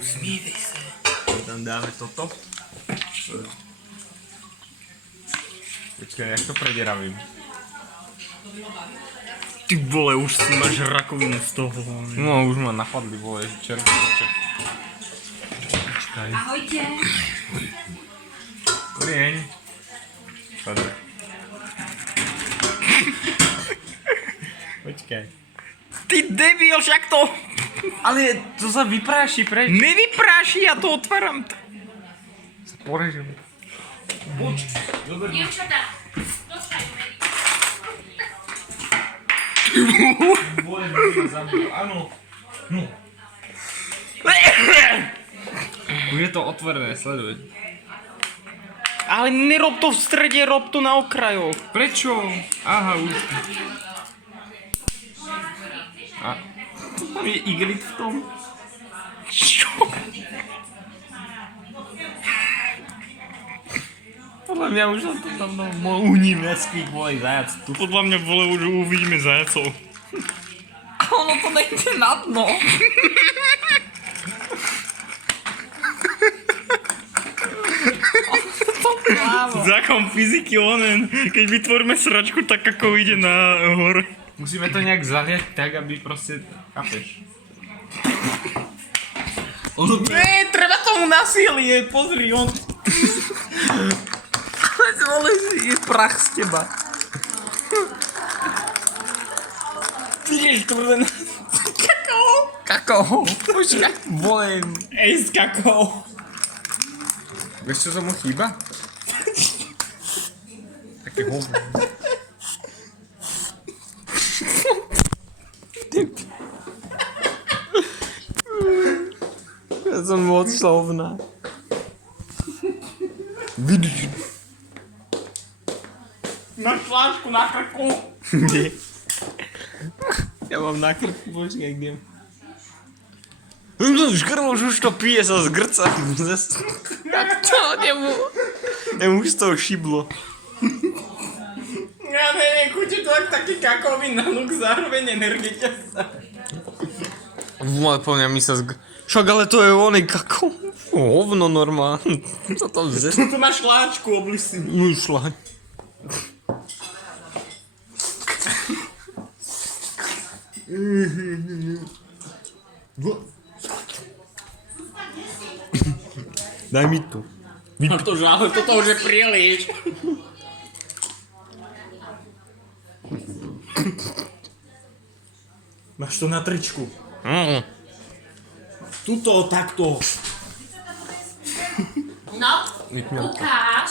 Smívej se. Tam dáme toto. Počkej, jak to predieravím? Ty vole, už si máš rakovinu z toho. No, už ma napadli, vole, že červeče. Počkaj. Ahojte. Prieň. Dobre. Počkaj. Ty debil, však to Ale to sa vypráši preč. nevypráši, ja to otváram. Porežem. Dievčatá, dostaňme. Vole, ma zabil. Áno. No. Už je to otvorené, sleduj. Ale nerob to v strede, rob to na okrajoch. Prečo? Aha, už. A je iglit v tom? Čo? Podľa mňa už som to tam uhním neskvík, vole, zajac tu. Podľa mňa vole, už uvidíme zajacov. A ono to nejde na dno. Zákon fyziky onen, keď vytvoríme sračku, tak ako ide na hore. Musíme to nejak zaliať tak, aby proste, chápeš? Ono to... Nie, treba tomu nasilie, pozri, on... Ale je prach z teba. Vidíš, tvrde na... Kakao. Kakao. Počkaj, vole. Ej, s kakao. Vieš, čo sa mu chýba? Také hovno. Ja som moc slovná. Vidíš? Máš flášku na krku. Nie. Ja mám na krku, počkaj, kde? Škrlo, už to pije sa z grca. Tak to nemu už z toho šiblo. Ja neviem, chutí to jak taký kakaový nanuk, zároveň energetia sa. Vole, po mňa mi sa Však ale to je oný kakao. Hovno normálne. Co to vze? Tu máš šláčku, oblis si. Ušla. Daj mi to. No to žále, toto už je príliš. Máš to na tričku. Tuto, takto. No, Vypni to. ukáž.